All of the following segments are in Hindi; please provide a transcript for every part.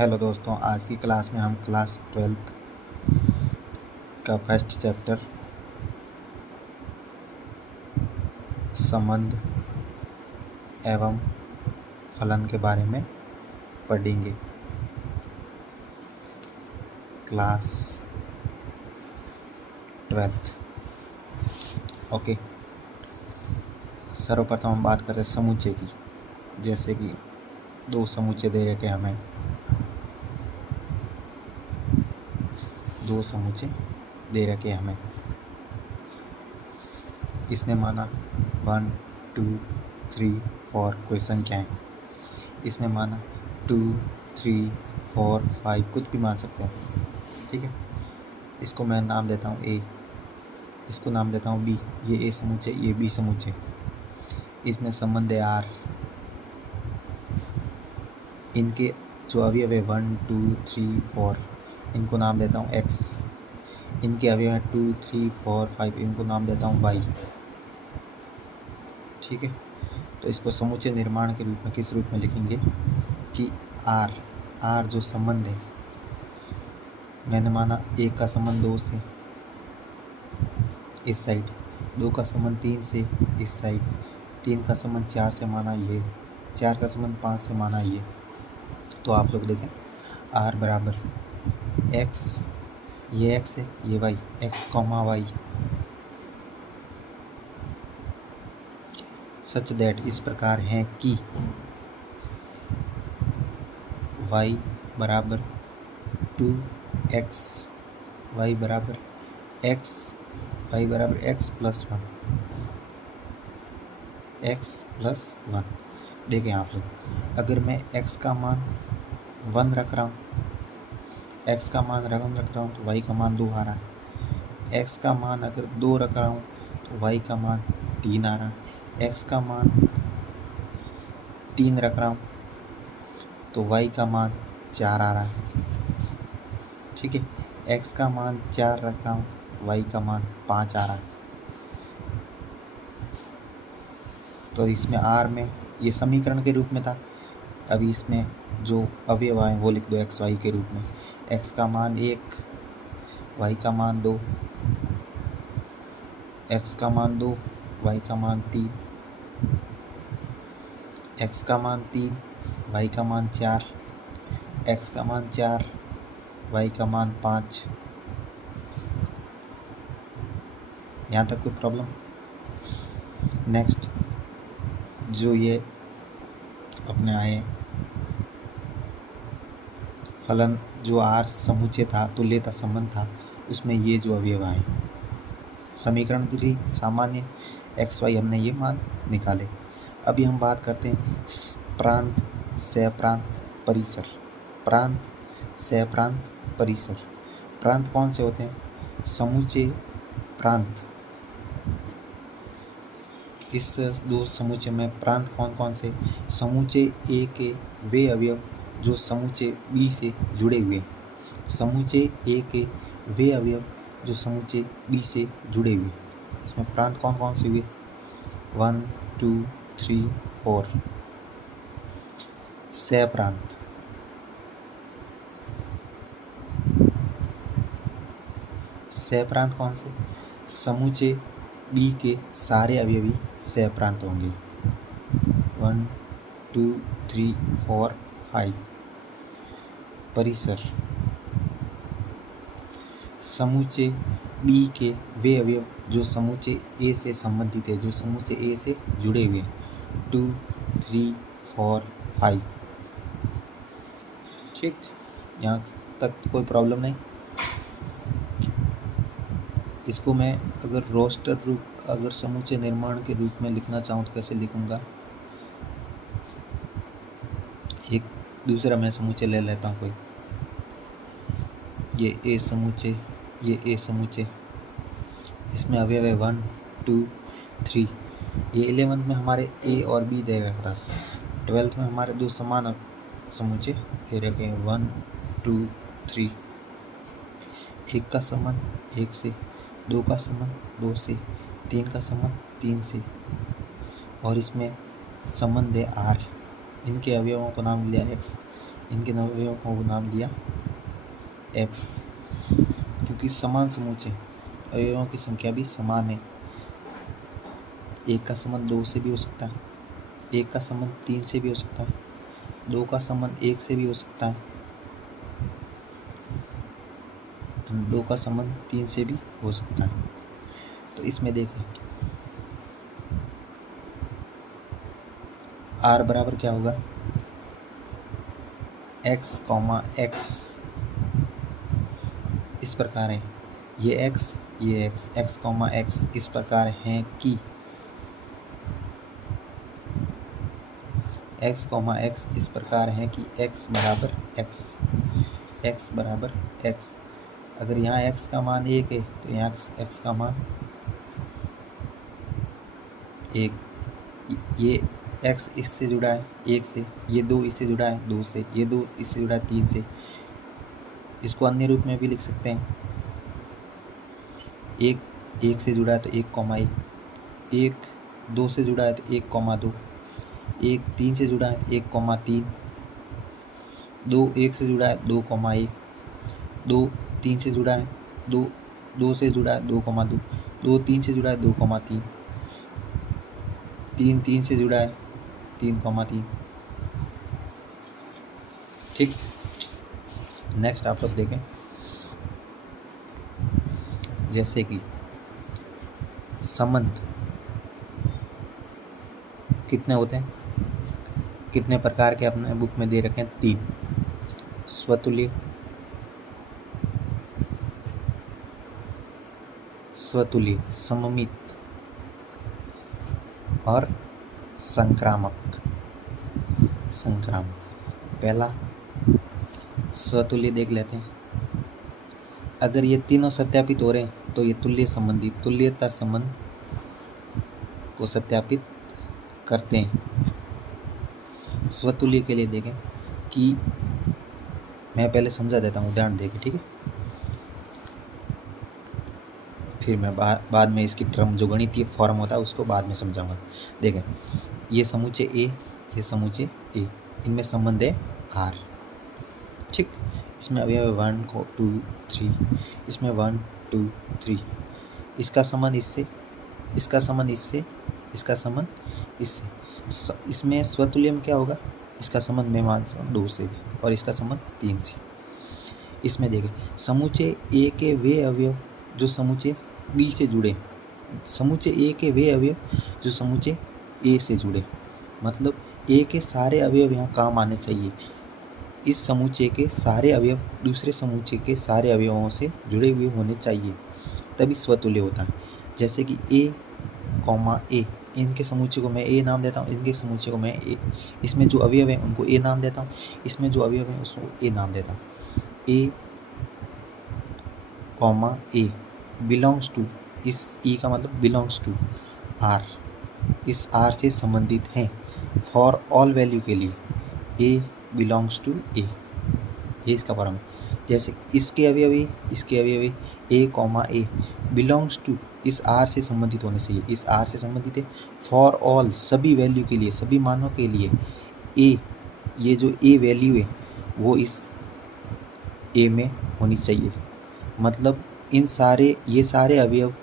हेलो दोस्तों, आज की क्लास में हम क्लास 12th का फर्स्ट चैप्टर संबंध एवं फलन के बारे में पढ़ेंगे। Class 12th okay. सर्वप्रथम हम बात करते हैं समुच्चय की। जैसे कि दो समुच्चय दे रखे हमें, दो समुच्चय दे रखे हमें। इसमें माना 1 2 3 4 कोई संख्याएं, इसमें माना 2 3 4 5 कुछ भी मान सकते हैं। ठीक है, इसको मैं नाम देता हूँ ए, इसको नाम देता हूँ बी। ये ए समुच्चय, ये बी समुच्चय। इसमें संबंध है आर। इनके जो अवयव है 1 2 3 4, इनको नाम देता हूँ एक्स। इनके अवयव हैं 2 3 4 5, इनको नाम देता हूँ वाई। ठीक है, तो इसको समुच्चय निर्माण के रूप में किस रूप में लिखेंगे कि आर जो संबंध है, मैंने माना 1 का संबंध 2 से इस साइड, 2 का संबंध 3 से इस साइड, 3 का संबंध 4 से माना ये, 4 का संबंध 5 से माना ये। तो आप लोग देखें आर बराबर एक्स, ये एक्स है, ये Y, X comma Y, such that इस प्रकार है कि y बराबर 2x, y बराबर x, y बराबर x प्लस 1, x प्लस 1। देखें आप लोग, अगर मैं x का मान 1 रख रहा हूँ, x का मान 1 रख रहा हूँ तो y का मान 2 आ रहा है। x का मान अगर 2 रख रहा हूँ तो y का मान 3 आ रहा है। x का मान 3 रख रहा हूँ तो y का मान 4 आ रहा है। ठीक है, x का मान 4 रख रहा हूँ, y का मान 5 आ रहा है। तो इसमें r में ये समीकरण के रूप में था। अभी इसमें जो अवयव आए वो लिख दो एक्स वाई के रूप में। x का मान 1, y का मान 2, x का मान 2, y का मान 3, x का मान 3, y का मान 4, x का मान 4, y का मान 5। यहाँ तक कोई प्रॉब्लम? नेक्स्ट जो ये अपने आए फलन, जो आर समुच्चय था, तुल्यता संबंध था, उसमें ये जो अवयव आए, समीकरण की सामान्य एक्स वाई, हमने ये मान निकाले। अभी हम बात करते हैं प्रांत सहप्रांत परिसर। प्रांत सहप्रांत परिसर, प्रांत कौन से होते हैं? समुच्चय प्रांत। इस दो समुच्चय में प्रांत कौन कौन से? समुच्चय ए के वे अवयव जो समुच्चय बी से जुड़े हुए। समुच्चय ए के वे अवयव जो समुच्चय बी से जुड़े हुए। इसमें प्रांत कौन कौन से हुए? 1 2 3 4। सहप्रांत, सहप्रांत कौन से? समुच्चय बी के सारे अवयवी सहप्रांत होंगे। 1 2 3 4 5। परिसर, समुच्चय बी के वे अवयव जो समुच्चय ए से संबंधित है, जो समुच्चय ए से जुड़े हुए। 2 3 4 5। ठीक, यहाँ तक कोई प्रॉब्लम नहीं। इसको मैं अगर रोस्टर रूप, अगर समुच्चय निर्माण के रूप में लिखना चाहूँ तो कैसे लिखूँगा? एक दूसरा मैं समुच्चय ले लेता हूँ कोई, ये ए समुच्चय, ये ए समुच्चय, इसमें अवयव है 1 2 3। ये 11th में हमारे ए और बी दे रखा था, 12th में हमारे दो समान समुच्चय दे रखे हैं 1 2 3। एक का संबंध 1 से, 2 का संबंध 2 से, 3 का संबंध 3 से, और इसमें संबंध है आर। इनके अवयवों को नाम लिया एक्स। इनके अवयवों को नाम दिया x, क्योंकि समान समूचे अवयवों की संख्या भी समान है। एक का संबंध 2 से भी हो सकता है, एक का संबंध 3 से भी हो सकता है, 2 का संबंध 1 से भी हो सकता है, 2 का संबंध 3 से भी हो सकता है। तो इसमें देखें r बराबर क्या होगा, x, x इस प्रकार है, ये x x, x इस प्रकार हैं कि x, इस प्रकार है कि x बराबर x। अगर यहाँ x का मान 1 है तो यहाँ x का मान 1, ये x इससे जुड़ा है 1 से, ये 2 इससे जुड़ा है 2 से, ये 2 इससे जुड़ा है 3 से। इसको अन्य रूप में भी लिख सकते हैं, 1 से जुड़ा है तो 1, 1 2 से जुड़ा है तो 1, 1 3 से जुड़ा है 1, 2 1 से जुड़ा है 2, 2 3 से जुड़ा है 2 से जुड़ा है 2, 2 3 से जुड़ा है 2, 3 से जुड़ा है 3, ठीक। नेक्स्ट आप लोग देखें, जैसे कि संबंध कितने होते हैं, कितने प्रकार के अपने बुक में दे रखे हैं, 3, स्वतुल्य, सममित और संक्रामक। पहला स्वतुल्य देख लेते हैं। अगर ये तीनों सत्यापित हो रहे हैं तो ये तुल्यता संबंध को सत्यापित करते हैं। स्वतुल्य के लिए देखें कि मैं पहले समझा देता हूँ, उदाहरण देखें, ठीक है, फिर मैं बाद में इसकी टर्म जो गणितीय फॉर्म होता है उसको बाद में समझाऊंगा। देखें, ये समूचे ए, ये समूचे ए, इनमें संबंध है r, ठीक। इसमें अवयव 1 2 3, इसमें 1 2 3, इसका संबंध इससे, इसका संबंध इससे, इसका संबंध इससे। इसमें स्वतुल्य में क्या होगा, इसका संबंध मैं मानता हूँ 2 से और इसका संबंध 3 से। इसमें देखें, समूचे ए के वे अवयव जो समूचे बी से जुड़े, समूचे ए के वे अवयव जो समूचे ए से जुड़े, मतलब ए के सारे अवयव यहाँ काम आने चाहिए। इस समूचे के सारे अवयव दूसरे समूचे के सारे अवयवों से जुड़े हुए होने चाहिए, तभी स्वतुल्य होता है। जैसे कि ए, ए, इनके समूचे को मैं ए नाम देता हूँ, इनके समूचे को मैं ए, इसमें जो अवयव हैं उनको ए नाम देता हूँ, इसमें जो अवयव हैं उसको ए नाम देता हूँ। ए, ए बिलोंग्स टू, इस ई का मतलब बिलोंग्स टू आर, इस आर से संबंधित हैं। फॉर ऑल वैल्यू के लिए ए बिलोंग्स टू ए, ये इसका फॉर्म है। जैसे इसके अवयवी ए, बिलोंग्स टू इस आर से संबंधित होने चाहिए, इस आर से संबंधित है। फॉर ऑल सभी वैल्यू के लिए, सभी मानों के लिए ए, ये जो ए वैल्यू है वो इस ए में होनी चाहिए। मतलब इन सारे, ये सारे अवयव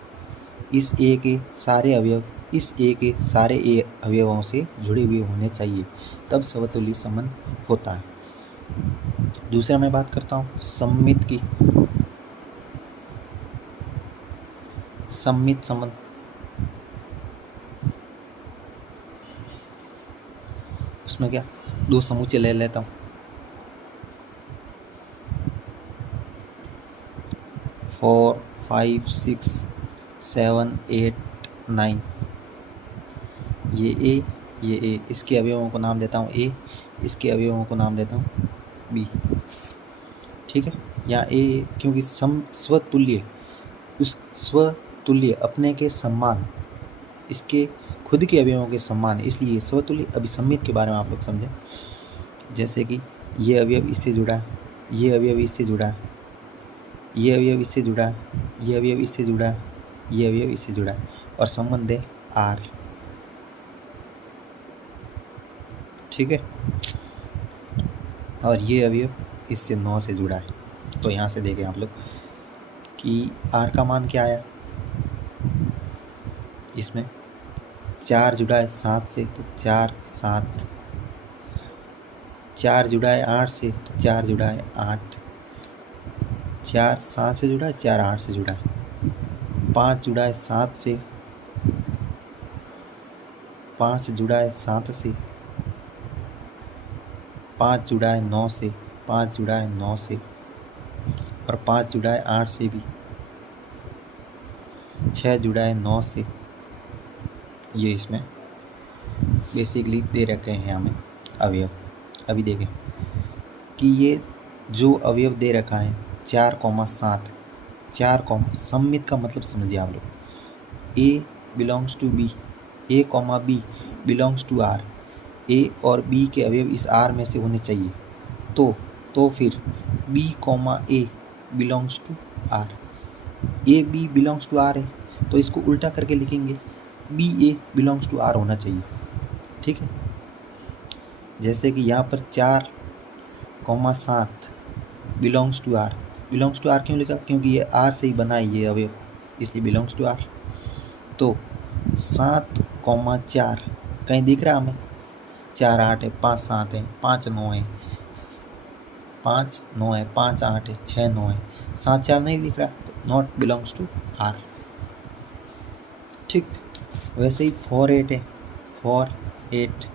इस ए के सारे अवयव इस ए के सारे ए अवयवों से जुड़े हुए होने चाहिए, तब स्वतुल्य संबंध होता है। दूसरा मैं बात करता हूँ सममित की। सममित संबंध, उसमें क्या, 2 समूचे ले लेता हूँ, 4 5 6 7 8 9, ये ए, इसके अवयवों को नाम देता हूँ ए, इसके अवयवों को नाम देता हूँ बी, ठीक है। यहाँ ए क्योंकि स्वतुल्य, उस स्वतुल्य अपने के समान, इसके खुद के अवयवों के समान, इसलिए स्वतुल्य। अभी सममित के बारे में आप लोग समझें, जैसे कि ये अवयव इससे जुड़ा है, ये अवयव इससे जुड़ा है, ये अवयव इससे जुड़ा है, ये अवयव इससे जुड़ा है, ये अवयव इससे जुड़ा है, और संबंध है आर, ठीक है। और ये अवयव इससे 9 से जुड़ा है। तो यहाँ से देखें आप लोग कि r का मान क्या आया, इसमें 4 जुड़ा है 7 से तो 4 7, 4 जुड़ा है 8 से तो 4 जुड़ा है 8, 4 7 से जुड़ा है, 4 8 से जुड़ा है, 5 जुड़ा है 7 से, 5 जुड़ा है 7 से, 5 जुड़ा है 9 से, 5 जुड़ा है 9 से, और 5 जुड़ा है 8 से भी, 6 जुड़ा है 9 से। ये इसमें बेसिकली दे रखे हैं हमें अवयव। अभी देखें कि ये जो अवयव दे रखा है 4,7, 4, सममित का मतलब समझिए आप लोग। A belongs to B, A, B belongs to R, A और B के अवयव इस R में से होने चाहिए। तो फिर B, A belongs to R, A B belongs to R है तो इसको उल्टा करके लिखेंगे B A belongs to R होना चाहिए। ठीक है, जैसे कि यहाँ पर 4,7 belongs to R, belongs to R क्यों लिखा, क्योंकि ये R से ही बना है ये अवयव, इसलिए बिलोंग्स टू R। तो 7,4 कहीं दिख रहा है हमें, 4 8 है, 5 7 है, 5 9 है, 5 9 है, 5 8 है, 6 9 है, 7 4 नहीं दिख रहा, तो नॉट बिलोंग्स टू R। ठीक, वैसे ही 4 8 है, 4 8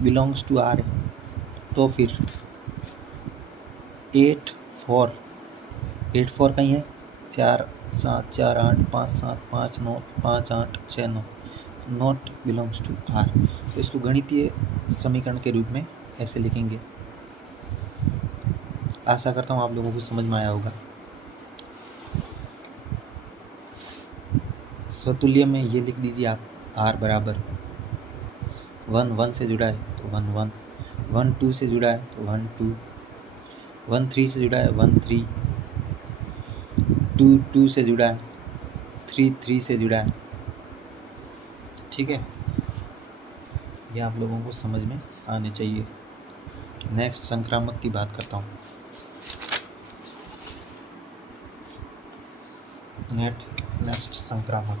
बिलोंग्स टू R है, तो फिर 8 4 कहीं है, 4 7 4 8 5 7 5 9 5 8 6 9, नॉट बिलोंग्स टू R। तो इसको गणितीय समीकरण के रूप में ऐसे लिखेंगे। आशा करता हूँ आप लोगों को समझ में आया होगा। स्वतुल्य में ये लिख दीजिए आप, R बराबर 1 1 से जुड़ा है तो 1 1, 1 2 से जुड़ा है तो 1 2, 1 3 से जुड़ा है 1 3, 2 2 से जुड़ा है, 3 3 से जुड़ा है। ठीक है, ये आप लोगों को समझ में आने चाहिए। नेक्स्ट संक्रामक की बात करता हूँ। नेक्स्ट संक्रामक,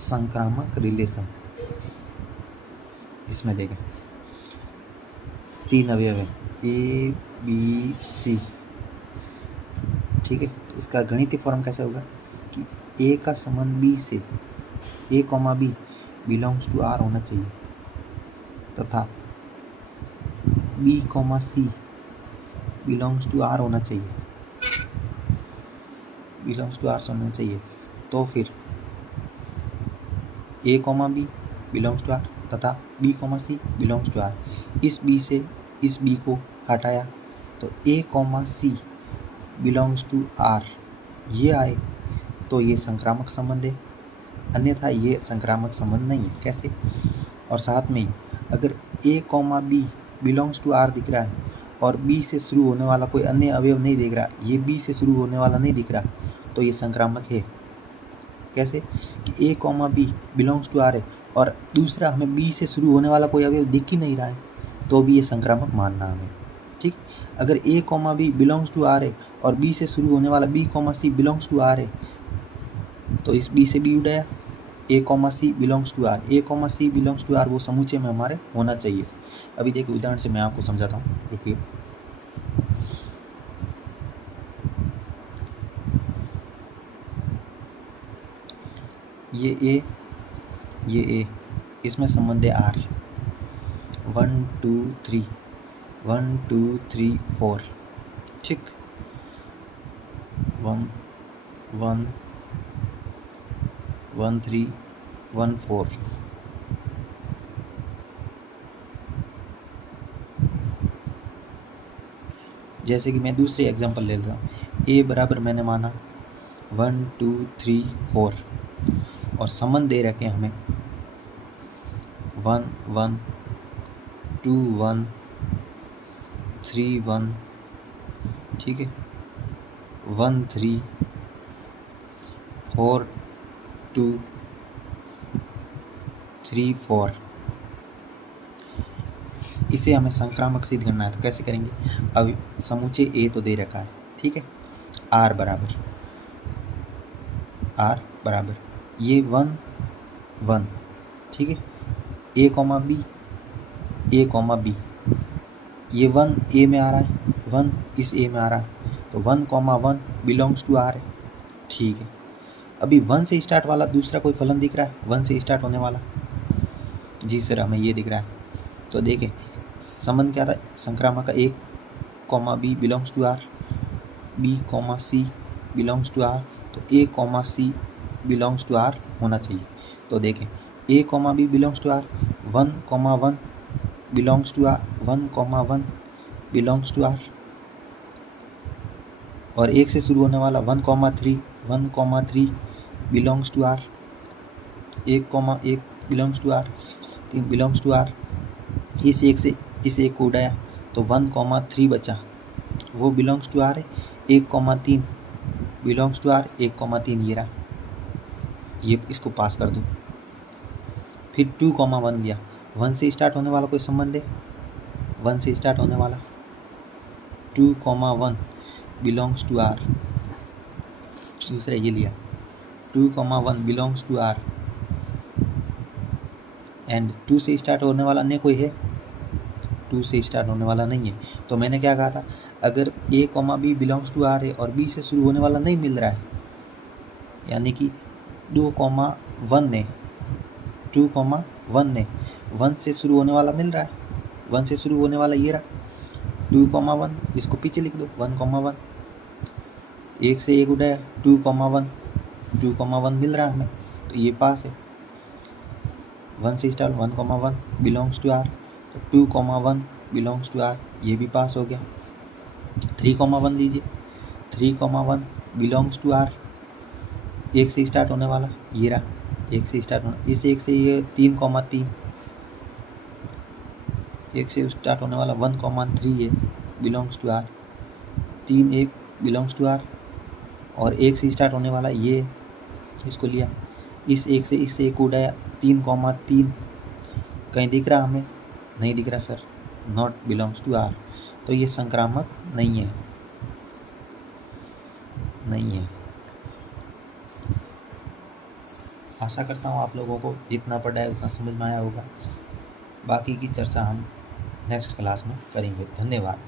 संक्रामक रिलेशन। इसमें देखें 3 अवयव है A B C। ठीक है, तो इसका गणितीय फॉर्म कैसे होगा कि A का संबंध B से, A, B belongs to R होना चाहिए, तथा B, C belongs to R होना चाहिए, बिलोंग्स टू R होना चाहिए। तो फिर A, B belongs to R तथा B, C belongs to R। इस B से इस B को हटाया तो A, C belongs to R ये आए तो ये संक्रामक संबंध है, अन्यथा ये संक्रामक संबंध नहीं है। कैसे? और साथ में ही अगर A, B belongs to R दिख रहा है और B से शुरू होने वाला कोई अन्य अवयव नहीं दिख रहा, ये B से शुरू होने वाला नहीं दिख रहा, तो ये संक्रामक है। कैसे कि A, B belongs to R है और दूसरा हमें B से शुरू होने वाला कोई अवयव दिख ही नहीं रहा है, तो भी ये संक्रामक मानना हमें। ठीक, अगर A, B belongs to R है और B से शुरू होने वाला B, C belongs to R है, तो इस B से B उड़ाया, A, C belongs to R, A, C belongs to R वो समुच्चय में हमारे होना चाहिए। अभी देखिए उदाहरण से मैं आपको समझाता हूँ, रुकिए। ये A इसमें संबंध है R, 1 2 3 1 2 3 4। ठीक, 1 1 1 3 1 4। जैसे कि मैं दूसरी एग्जांपल ले लेता हूँ। A बराबर मैंने माना 1 2 3 4 और संबंध दे रखे हमें 1 1 2 1 3 1। ठीक है, 1 3 4 2 3 4। इसे हमें संक्रामक सिद्ध करना है, तो कैसे करेंगे? अब समुच्चय ए तो दे रखा है, ठीक है, आर बराबर ये 1 1, ठीक है, ए कॉमा बी ये 1 ए में आ रहा है, 1 इस ए में आ रहा है, तो 1,1 बिलोंग्स टू आर है, ठीक है। अभी 1 से स्टार्ट वाला दूसरा कोई फलन दिख रहा है, 1 से स्टार्ट होने वाला? जी सर, हमें ये दिख रहा है। तो देखें संबंध क्या था, संक्रामक का A comma B belongs to R, B comma C belongs to R, तो A comma C belongs to R होना चाहिए। तो देखें A comma B belongs to R, 1,1 belongs to R, 1,1 belongs to R, और एक से शुरू होने वाला 1,3 belongs to R, 1,1 belongs to R, 3 belongs to R. इस एक से इस एक को उड़ाया तो 1,3 बचा, वो बिलोंग्स टू आर है। 1,3 बिलोंग्स टू आर, 1,3 ये रहा, ये इसको पास कर दूँ। फिर 2,1 लिया, 1 से स्टार्ट होने वाला कोई संबंध है, 1 से स्टार्ट होने वाला 2,1 बिलोंग्स टू आर। दूसरा ये लिया 2,1 बिलोंग्स टू आर, एंड 2 से स्टार्ट होने वाला नहीं कोई है, 2 से स्टार्ट होने वाला नहीं है। तो मैंने क्या कहा था, अगर A comma B belongs to R है और बी से शुरू होने वाला नहीं मिल रहा है, यानी कि 2,1 ने 1 से शुरू होने वाला मिल रहा है, 1 से शुरू होने वाला ये रहा 2,1, इसको पीछे लिख दो 1,1, एक से एक उड़ाया 2,1 मिल रहा है हमें, तो ये पास है। 1 से स्टार्ट 1,1 बिलोंग्स टू आर, तो 2,1 बिलोंग्स टू आर, ये भी पास हो गया। 3,1 लीजिए, 3,1 बिलोंग्स टू आर, एक से स्टार्ट होने वाला ये रहा, एक से स्टार्ट होना, इस एक से ये 3,3, एक से स्टार्ट होने वाला 1,3 है belongs to R, 3,1 belongs to R, और एक से स्टार्ट होने वाला ये, इसको लिया, इस एक से एक उड़ाया 3,3, कहीं दिख रहा हमें? नहीं दिख रहा sir, not belongs to R, तो ये संक्रामक नहीं है। आशा करता हूँ आप लोगों को जितना पढ़ा है उतना समझ में आया होगा। बाकी की चर्चा हम नेक्स्ट क्लास में करेंगे। धन्यवाद।